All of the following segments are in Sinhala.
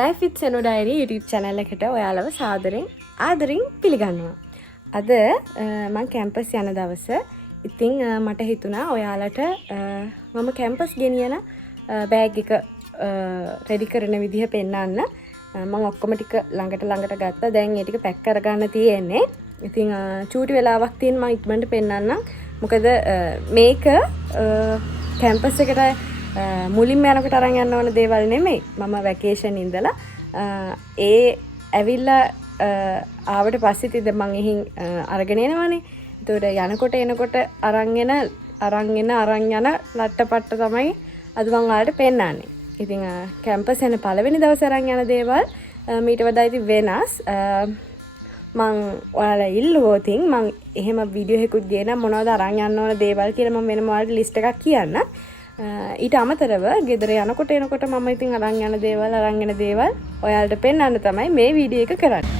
Life with Senu Diary YouTube channel එකට ඔයාලව ආදරෙන් පිළිගන්නවා. අද මම කැම්පස් යන දවස. ඉතින් මට හිතුණා ඔයාලට මම කැම්පස් ගෙනියන බෑග් එක රෙඩි කරන විදිහ පෙන්නන්න. මම ඔක්කොම ටික ළඟට ගත්තා. දැන් ඒ ටික පැක් කරගන්න තියෙන්නේ. ඉතින් චූටි වෙලාවක් තියෙන මම ඉක්මනට පෙන්නන්නම්. මොකද මේක කැම්පස් එකට මුලින්ම යනකොට අරන් යන්න ඕන දේවල් නෙමෙයි. මම වැකේෂන් ඉඳලා ඒ ඇවිල්ලා ආවට පස්සේ ඉතින් මම එහින් අරගෙන එනවනේ. ඒතකොට එනකොට අරන් යන ලට්ටපට්ට තමයි අද මම ඔයාලට පෙන්නන්නේ. ඉතින් කැම්පස් යන පළවෙනි දවසේ අරන් යන දේවල් මීට වඩා ඉතින් වෙනස්. මං ඔයාලා ඉල්ලුවොත් මං එහෙම වීඩියෝ එකකුත් ගේන මොනවද අරන් යන්න ඕන දේවල් කියලා මම වෙනම ඔයාලට ලිස්ට් එකක් කියන්න. ඊට අමතරව ගෙදර යනකොට එනකොට මම ඉතින් අරන් යන දේවල් ඔයාලට පෙන්වන්න තමයි මේ වීඩියෝ එක කරන්නේ.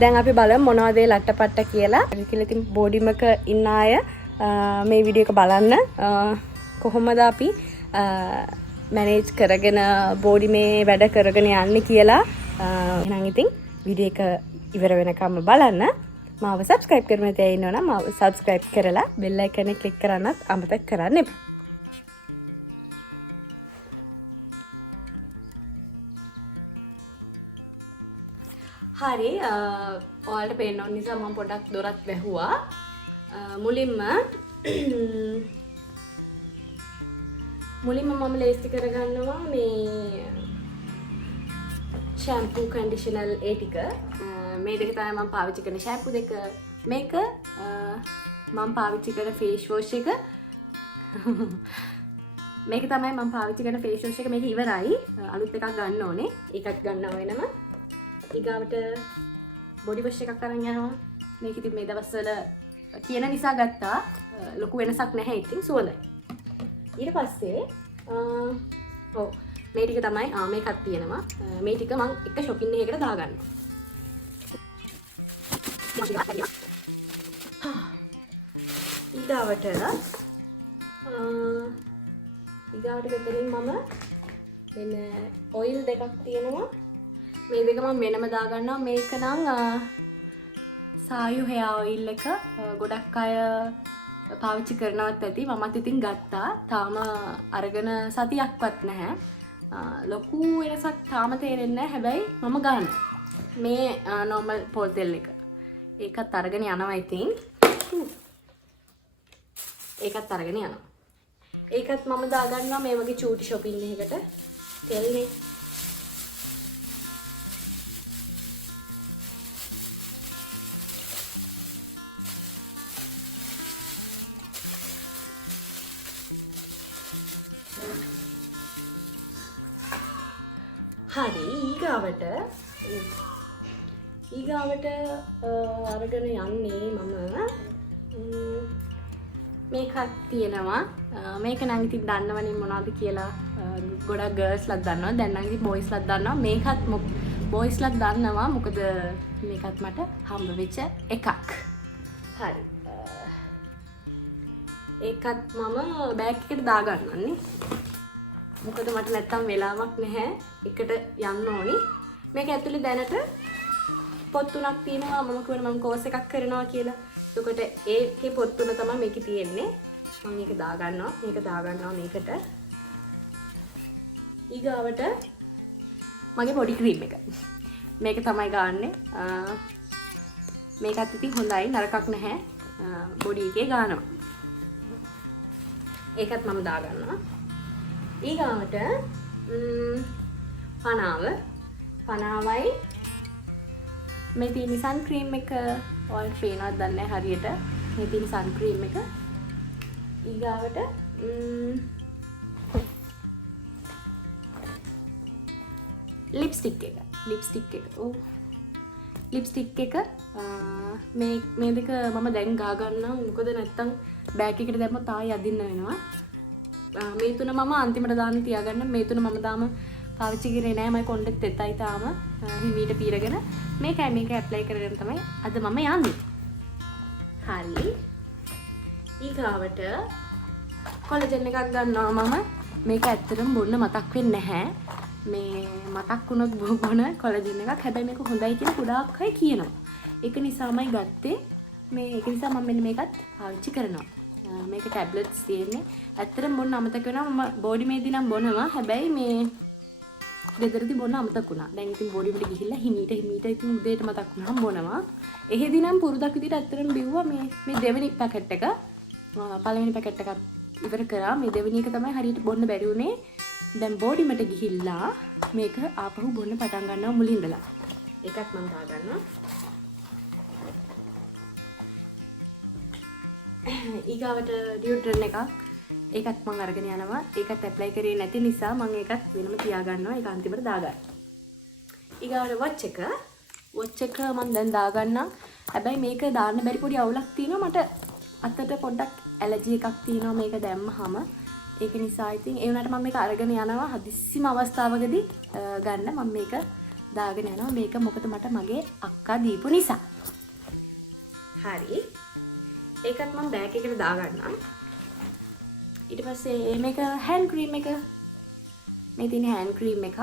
දැන් අපි බලමු මොනවද ඒ ලට්ටපට්ට කියලා. ඉතින් බෝඩිමක ඉන්න අය මේ වීඩියෝ එක බලන්න කොහොමද අපි මැනේජ් කරගෙන බෝඩිමේ වැඩ කරගෙන යන්නේ කියලා. එහෙනම් ඉතින් වීඩියෝ එක ඉවර වෙනකම්ම බලන්න. මාව subscribe කරන්න තියා ඉන්නවනම් මාව subscribe කරලා bell icon එක click කරන්නත් අමතක කරන්න එපා. හරි ඔයාලට පේන්න ඕන නිසා මම පොඩ්ඩක් දොරත් වැහුවා. මුලින්ම මම ලේස්ති කරගන්නවා මේ ෂැම්පූ කන්ඩිෂනර් ඒ ටික. මේ දෙක තමයි මම පාවිච්චි කරන ෂැම්පූ දෙක. මේක මම පාවිච්චි කරන ෆේස් වොෂ් එක. මේක තමයි මම පාවිච්චි කරන ෆේස් වොෂ් එක. මේක ඉවරයි. අලුත් එකක් ගන්න ඕනේ. ඒකත් ගන්නවා වෙනම. ඊගාවට බොඩි වොෂ් එකක් අරන් යනවා. මේක ඉතින් මේ දවස්වල කියන නිසා ගත්තා. ලොකු වෙනසක් නැහැ. ඉතින් සුවඳයි. ඊට පස්සේ මේ ටික තමයි මේකක් තියෙනවා. මේ ටික මම එක shopping එකකට දාගන්නවා. ඊගාවට මෙතනින් මම මෙන්න ඔයිල් දෙකක් තියෙනවා. මේ දෙක මම වෙනම දාගන්නවා. මේක නම් සායු hair oil එක. ගොඩක් අය පාවිච්චි කරනවත් ඇති. මමත් ඉතින් ගත්තා. තාම අරගෙන සතියක්වත් නැහැ. ලොකු වෙනසක් තාම තේරෙන්නේ නැහැ. හැබැයි මම ගන්න. මේ normal පොල් තෙල් එක. ඒකත් අරගෙන යනවා ඉතින්. ඒකත් අරගෙන යනවා. ඒකත් මම දාගන්නවා මේ වගේ චූටි shopping එකකට. තෙල්නේ. හරි ඊගාවට අරගෙන යන්නේ මම මේකක් තියෙනවා. මේක නම් ඉතින් දන්නවනේ මොනවද කියලා. ගොඩක් ගර්ල්ස්ලාත් දන්නවා. දැන් නම් ඉතින් බොයිස්ලාත් දන්නවා. මේකත් බොයිස්ලාත් දන්නවා. මොකද මේකත් මට හම්බ වෙච්ච එකක්. හරි. ඒකත් මම බෑග් එකට දාගන්නන්නේ. මොකද මට නැත්තම් වෙලාවක් නැහැ. එකට යන්න ඕනි. මේක ඇතුලේ දැනට පොත් තුනක් තියෙනවා. මම කියනවා මම කෝස් එකක් කරනවා කියලා. එතකොට ඒකේ පොත් තුන තමයි මේකේ තියෙන්නේ. මම මේක දාගන්නවා. මේකට. ඊගාවට මගේ බොඩි ක්‍රීම් එක. මේක තමයි ගන්නෙ. මේකත් ඉතින් හොඳයි. නරකක් නැහැ. බොඩි එකේ ගන්නවා. ඒකත් මම දාගන්නවා. ඊගාවට පනාවයි මේ තියෙන සන් ක්‍රීම් එක. ඔයාලට පේනවද දන්නේ නැහැ හරියට. මේ තියෙන සන් ක්‍රීම් එක. ඊගාවට ලිප්ස්ටික් එක. ලිප්ස්ටික් එක මේ දෙක මම දැන් ගා ගන්නවා. මොකද නැත්තම් බෑග් එකට දැම්මොත් ආයෙ අදින්න වෙනවා. මේ තුන මම අන්තිමට දාන්න තියාගන්න. මේ තුන මම දාම පාවිච්චි කරේ නෑ. මම කොණ්ඩෙත් තෙතයි තාම හිමීට පීරගෙන මේක ඇප්ලයි කරගෙන තමයි අද මම යන්නේ. හරි. ඊගාවට කොලජන් එකක් ගන්නවා මම. මේක ඇත්තටම බොන්න මතක් වෙන්නේ නැහැ. මේ මතක් වුණොත් බොන කොලජන් එකක්. හැබැයි මේක හොඳයි කියලා ගොඩාක් අය කියනවා. ඒක නිසාමයි ගත්තේ. මේ ඒක නිසා මම මෙන්න මේකත් පාවිච්චි කරනවා. මේක ටැබ්ලට්ස් තියෙන්නේ. ඇත්තටම බොන්න අමතක වෙනවා. මම බෝඩි මේදී නම් බොනවා. හැබැයි මේ ගෙදරදී බොන්න අමතක වුණා. දැන් ඉතින් බෝඩි වලට ගිහිල්ලා හිමීට ඉතින් උදේට මතක් වුණාම බොනවා. එහෙදී නම් පුරුදක් විදිහට ඇත්තටම බිව්වා මේ දෙවෙනි පැකට් එක. පළවෙනි පැකට් එකත් ඉවර කරා. මේ දෙවෙනි එක තමයි හරියට බොන්න බැරි වුණේ. දැන් බෝඩිමට ගිහිල්ලා මේක ආපහු බොන්න පටන් ගන්නවා මුලින් ඉඳලා. ඒකත් මම දාගන්නවා. ඊගාවට ඩියුඩ්‍රන්ට් එකක්. ඒකත් මම අරගෙන යනවා. ඒකත් ඇප්ලයි කරේ නැති නිසා මම ඒකත් වෙනම තියාගන්නවා. ඒක අන්තිමට දාගන්න. ඊගාවට වොච් එක. වොච් එක මම දැන් දාගන්නම්. හැබැයි මේක දාන්න බැරි පොඩි අවුලක් තියෙනවා. මට අතට පොඩ්ඩක් ඇලර්ජි එකක් තියෙනවා මේක දැම්මහම. ඒක නිසා ඉතින් ඒ වුණාට මම මේක අරගෙන යනවා. හදිස්සිම අවස්ථාවකදී ගන්න මම මේක දාගෙන යනවා. මේක මොකද මට මගේ අක්කා දීපු නිසා. හරි. ඒකත් මම බෑග් එකට දාගන්නම්. ඊට පස්සේ මේක හෑන්ඩ් ක්‍රීම් එක. මේ තියෙන හෑන්ඩ් ක්‍රීම් එකක්.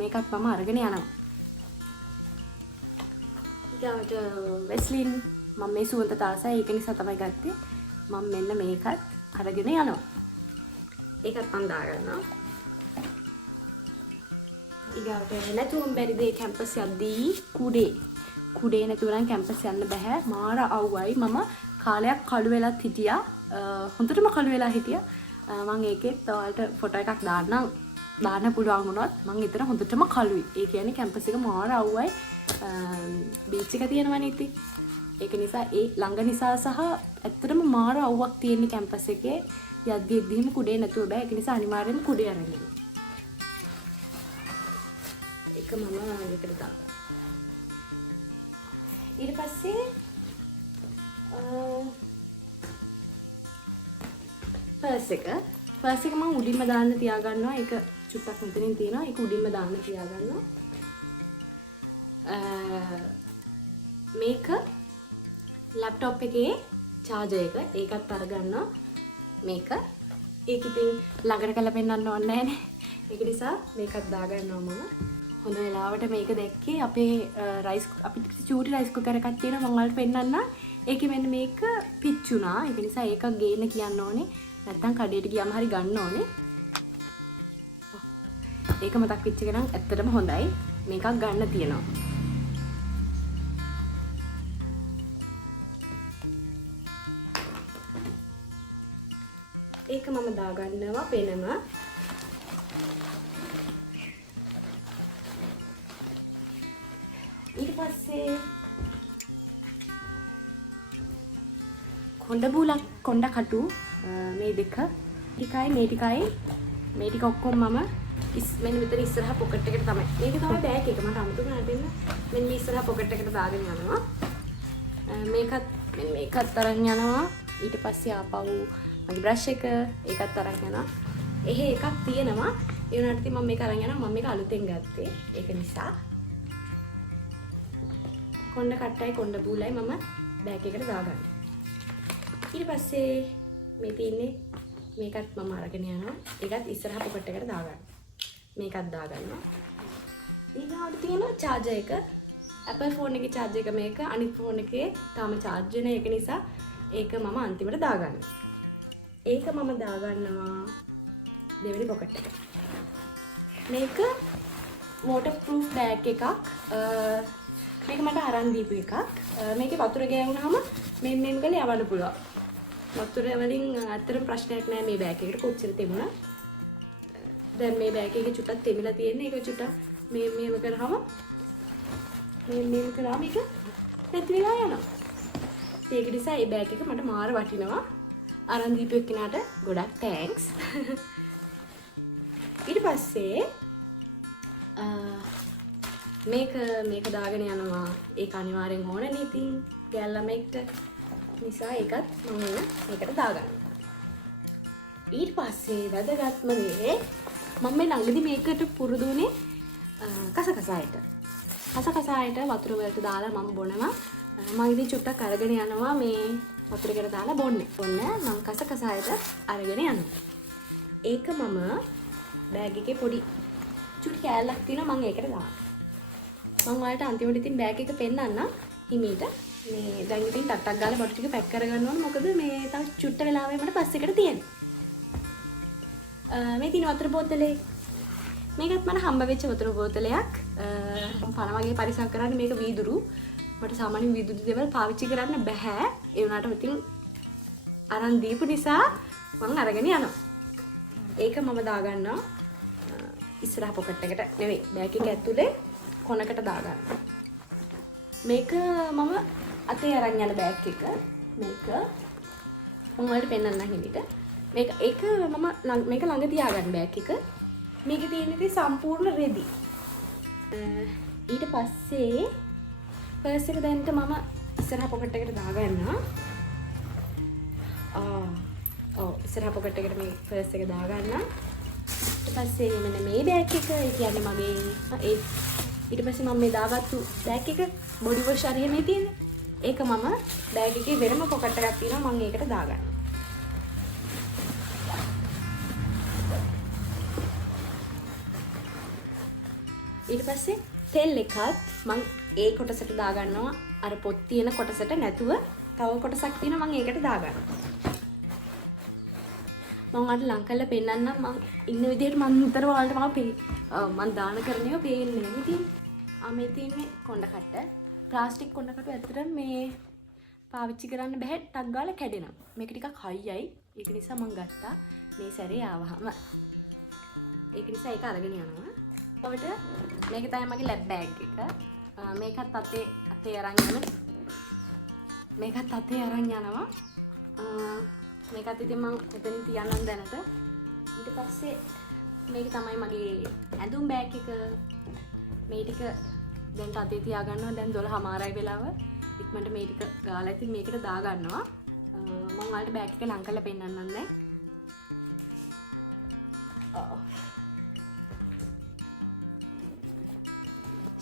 මේකත් මම අරගෙන යනවා. ඊගාවට වෙස්ලින් මම මේ සුවඳ තාසයි ඒක නිසා තමයි ගත්තේ. මම මෙන්න මේකත් අරගෙන යනවා. ඒකත් මම දාගන්නවා. ඊගාවට නැතුවම බැරිද ඒ කැම්පස් යද්දී කුඩේ නැතුව නම් කැම්පස් යන්න බෑ. මාර අවුවයි. මම කාලයක් කළු වෙලත් හිටියා. හොඳටම කළු වෙලා හිටියා. මම ඒකෙත් ඔයාලට ෆොටෝ එකක් දාන්න පුළුවන් වුණොත් මම ඊතර හොඳටම කළුයි. ඒ කියන්නේ කැම්පස් එක මාර අවුවයි. බීච් එක තියෙනවනේ ඉතින්. ඒක නිසා ඒ ළඟ නිසා සහ ඇත්තටම මාර අවුවක් තියෙන කැම්පස් එකේ යද්දිම කුඩේ නැතුව බෑ. ඒක නිසා අනිවාර්යෙන්ම කුඩේ අරගෙන ඉන්න. ඒක මම ඒකට දාගන්න. ඊට පස්සේ පර්ස් එක මම උඩින්ම දාන්න තියාගන්නවා. ඒක චුට්ටක් මෙතනින් තියෙනවා. ඒක උඩින්ම දාන්න තියාගන්නවා. මේක ලැප්ටොප් එකේ චාර්ජර් එක. ඒකත් අරගන්නවා. මේක ඒක ඉතින් ළඟට කරලා පෙන්නන්න ඕනේ නැහැනේ. ඒක නිසා මේකත් දාගන්නවා මම. හොඳ වෙලාවට මේක දැක්කේ අපේ අපිට චූටි රයිස් කුකර් එකක් තියෙනවා. මම ඔයාලට පෙන්නන්න. ඒකේ මෙන්න මේක පිච්චුණා. ඒක නිසා ඒකක් ගේන්න කියන්න ඕනේ. නැත්තම් කඩේට ගියාම හරි ගන්න ඕනේ. ඒක මතක් වෙච්ච එක නම් ඇත්තටම හොඳයි. මේකක් ගන්න තියෙනවා. ඒක මම දාගන්නවා පෙනම. ඊට පස්සේ කොණ්ඩ කටු මේ දෙක මේ ටික ඔක්කොම මම මෙන්න මෙතන ඉස්සරහා පොකට් එකට තමයි. මේක තමයි බෑග් එක. මට අමුතු කරලා දෙන්න. මෙන්න මේ ඉස්සරහා පොකට් එකට දාගෙන යනවා. මේකත් අරන් යනවා. ඊට පස්සේ ආපහු මගේ බ්‍රෂ් එක ඒකත් අරන් යනවා. එහෙ එකක් තියෙනවා. ඒ වුණාට ඉතින් මම මේක අරන් යනවා. මම මේක අලුතෙන් ගත්තේ. ඒක නිසා කොණ්ඩ කට්ටයි කොණ්ඩ බූලයි මම බෑග් එකට දාගන්නවා. ඊට පස්සේ මේ තියෙන්නේ මේකත් මම අරගෙන යනවා. ඒකත් ඉස්සරහ පොකට් එකට දාගන්න. මේකත් දාගන්නවා. ඊගාවට තියෙනවා චාර්ජර් එක. Apple phone එකේ චාර්ජර් එක මේක. අනිත් phone එකේ තාම charge වෙන එක නිසා ඒක මම අන්තිමට දාගන්නවා. ඒක මම දාගන්නවා දෙවෙනි පොකට් එකට. මේක waterproof bag එකක්. මේක මට අරන් දීපු එකක්. මේකේ වතුර ගෑවුනහම මෙන්න ගල යවන්න පුළුවන්. වතුර වලින් අතරම ප්‍රශ්නයක් නෑ මේ බෑග් එකට කොච්චර තිබුණා. දැන් මේ බෑග් එකේ චුට්ටක් තෙමිලා තියෙන්නේ. ඒක චුට්ටක් මේව කරාම මේක නැති වෙලා යනවා. ඒක නිසා මේ බෑග් එක මට මාර වටිනවා. අරන් දීපු එක්කෙනාට ගොඩක් තෑන්ක්ස්. ඊට පස්සේ මේක දාගෙන යනවා. ඒක අනිවාර්යෙන් ඕනේ නේ ඉතින් ගෑල් ළමෙක්ට. නිසා ඒකත් මම මේකට දාගන්නවා. ඊට පස්සේ වැදගත්ම දේ මම මේ ළඟදී මේකට පුරුදු වුණේ කසකසායට. කසකසායට වතුර වලට දාලා මම බොනවා. මම ඉතින් චුට්ටක් අරගෙන යනවා මේ වතුරකට දාලා බොන්නේ. ඔන්න මම කසකසායට අරගෙන යනවා. ඒක මම බෑග් එකේ පොඩි චුටි කෑල්ලක් තියෙනවා මම ඒකට දානවා. මම ඔයාලට අන්තිමට ඉතින් බෑග් එක පෙන්නන්න හිමීට. මේ දැන් ඉතින් ටක් ගාලා බඩු ටික පැක් කරගන්න ඕන. මොකද මේ තව චුට්ට වෙලාවෙ මට බස් එකට තියෙනවා. මේ තියෙන වතුර බෝතලේ මේකත් මට හම්බ වෙච්ච වතුර බෝතලයක්. මම පණ වගේ පරිසම් කරන්නේ මේක වීදුරු. මට සාමාන්‍යයෙන් වීදුරු දේවල් පාවිච්චි කරන්න බෑ. ඒ වුණාට ඉතින් අරන් දීපු නිසා මම අරගෙන යනවා. ඒක මම දාගන්නවා ඉස්සරහ පොකට් එකට නෙවෙයි බෑග් එක ඇතුලේ කොනකට දාගන්න. මේක මම අතේ අරන් යන බෑග් එක. මේක මම ඔයාලට පෙන්නන්න හිමිට. මේක මම මේක ළඟ තියාගන්න බෑග් එක. මේකේ තියෙන ඉතින් සම්පූර්ණ රෙදි. ඊට පස්සේ පර්ස් එක දැන්ට මම ඉස්සරහ පොකට් එකට දාගන්නවා. ඉස්සරහ පොකට් එකට මේ පර්ස් එක දාගන්නවා. ඊට පස්සේ මෙන්න මේ බෑග් එක කියන්නේ මගේ ඊට පස්සේ මම මේ දාගත්තු බෑග් එක බොඩි වොෂ් හරිය මේ තියෙන්නේ. ඒක මම බෑග් එකේ වෙනම පොකට් එකක් තියෙනවා මම ඒකට දාගන්නවා. ඊට පස්සේ තෙල් එකත් මම ඒ කොටසට දාගන්නවා. අර පොත් තියෙන කොටසට නැතුව තව කොටසක් තියෙනවා මම ඒකට දාගන්නවා. මම අර ලං කරලා පෙන්නන්නම් මම ඉන්න විදිහට මම උතර වලට මම දාන කරන්නේ පේන්නේ නේ තියෙන්නේ. මේ තියෙන්නේ කොණ්ඩ කට්ට. ප්ලාස්ටික් කොණ්ඩ කට්ට ඇත්තට මේ පාවිච්චි කරන්න බෑ ටක් ගාලා කැඩෙනවා. මේක ටිකක් හයියයි. ඒක නිසා මම ගත්තා මේ සැරේ ආවහම. ඒක නිසා ඒක අරගෙන යනවා. ඊට මේක තමයි මගේ ලැබ් බෑග් එක. මේකත් අතේ අරන් යනවා. මේකත් අතේ අරන් යනවා. මේකත් ඉතින් මම එතනින් තියන්නම් දැනට. ඊට පස්සේ මේක තමයි මගේ ඇඳුම් බෑග් එක. මේ ටික දැන් අතේ තියාගන්නවා. දැන් 12:00 වෙලාව. ඉක්මනට මේ ටික ගාලා ඉතින් මේකට දාගන්නවා. මම ඔයාලට බෑග් එක ලං කරලා පෙන්නන්නම් දැන්.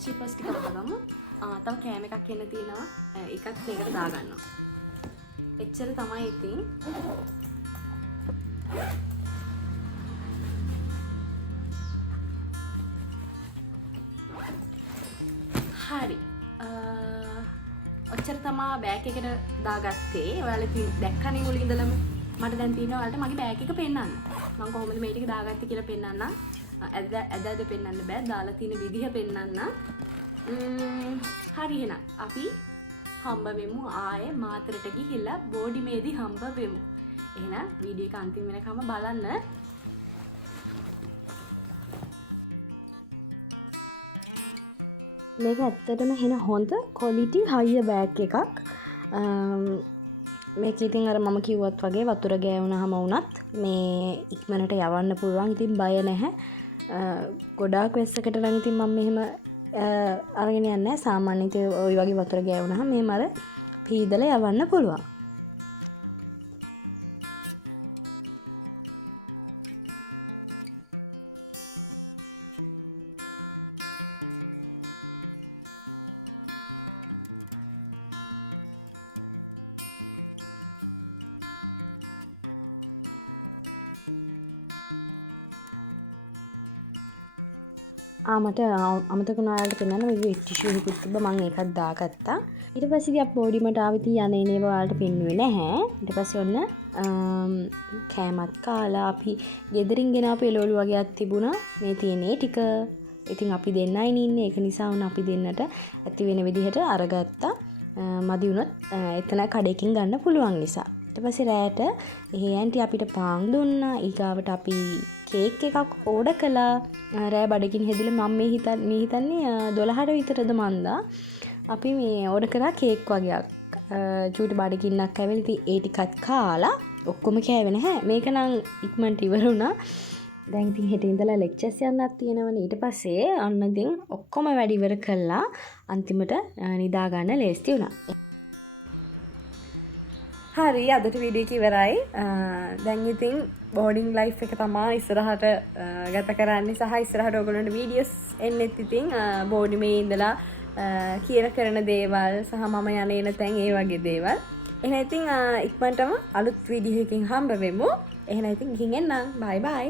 ෂිපර්ස් ටික දාගමු. තව කෑම එකක් එන්න තියෙනවා. ඒකත් මේකට දාගන්නවා. එච්චර තමයි ඉතින්. හරි. ඔච්චර තමයි බෑග් එකට දාගත්තේ. ඔයාලා ඉතින් දැක්කනේ මුලින් ඉඳලම. මට දැන් තියෙනවා ඔයාලට මගේ බෑග් එක පෙන්නන්න. මම කොහොමද මේ ටික දාගත්තේ කියලා පෙන්නන්න. ඇද පෙන්නන්න බෑ. දාලා තියෙන විදිහ පෙන්නන්න. හරි එහෙනම් අපි හම්බ වෙමු ආයේ මාතරට ගිහිල්ලා බෝඩිමේදී හම්බ වෙමු. එහෙනම් වීඩියෝ එක අන්තිම වෙනකම් බලන්න. මේක ඇත්තටම එන හොඳ ක්වොලිටි හයිය බෑග් එකක්. මේක ඉතින් අර මම කිව්වත් වගේ වතුර ගෑවුනහම වුණත් මේ ඉක්මනට යවන්න පුළුවන්. ඉතින් බය නැහැ. ගොඩාක් වැස්සකට නම් ඉතින් මම මෙහෙම අරගෙන යන්නේ නැහැ. සාමාන්‍යයෙන් ඉතින් ওই වගේ වතුර ගෑවුනහම මෙහෙම අර පීදලා යවන්න පුළුවන්. මට අමතකුණා ඔයාලට පෙන්නන්න මේ ටිෂු එකකුත් තිබ්බ මම ඒකත් දාගත්තා. ඊට පස්සේ ඉතින් අපි බෝඩිමට ආවිත් යන්නේ නේව ඔයාලට පෙන්නුවේ නැහැ. ඊට පස්සේ ඔන්න කෑමත් කාලා අපි ගෙදරින් ගෙනාපු එළවලු වගේක් තිබුණා. මේ තියෙන්නේ ටික. ඉතින් අපි දෙන්නයි ඉන්නේ. ඒක නිසා වුණ අපි දෙන්නට ඇති වෙන විදිහට අරගත්තා. මදි වුණොත් එතන කඩේකින් ගන්න පුළුවන් නිසා. ඊට පස්සේ රෑට එහෙ ඇන්ටි අපිට පාන් දුන්නා. ඊගාවට අපි කේක් එකක් ඕඩර් කළා. රෑ බඩගිනි හැදිලා මම මේ හිතන්නේ 12ට විතරද මන්දා. අපි මේ ඕඩර් කරා කේක් වගේක්. චූටි බඩගින්නක් ඇවිල්ලා ඉතින් ඒ ටිකත් කාලා ඔක්කොම කෑවේ නැහැ. මේක නම් ඉක්මනට ඉවර වුණා. දැන් ඉතින් හෙට ඉඳලා ලෙක්චර්ස් යන්නත් තියෙනවනේ. ඊට පස්සේ අන්න ඉතින් ඔක්කොම වැඩ ඉවර කළා. අන්තිමට නිදා ගන්න ලේස්ති වුණා. හරි අදට වීඩියෝ එක ඉවරයි. දැන් ඉතින් බෝඩින් ලයිෆ් එක තමයි ඉස්සරහට ගත කරන්නේ සහ ඉස්සරහට ඔයගොල්ලන්ට වීඩියෝස් එන්නෙත් ඉතින් බෝඩිමේ ඉඳලා කියන කරන දේවල් සහ මම යන එන තැන් ඒ වගේ දේවල්. එහෙනම් ඉතින් ඉක්මනටම අලුත් වීඩියෝ එකකින් හම්බ වෙමු. එහෙනම් ඉතින් ගිහින් එන්නම්. බයි බයි.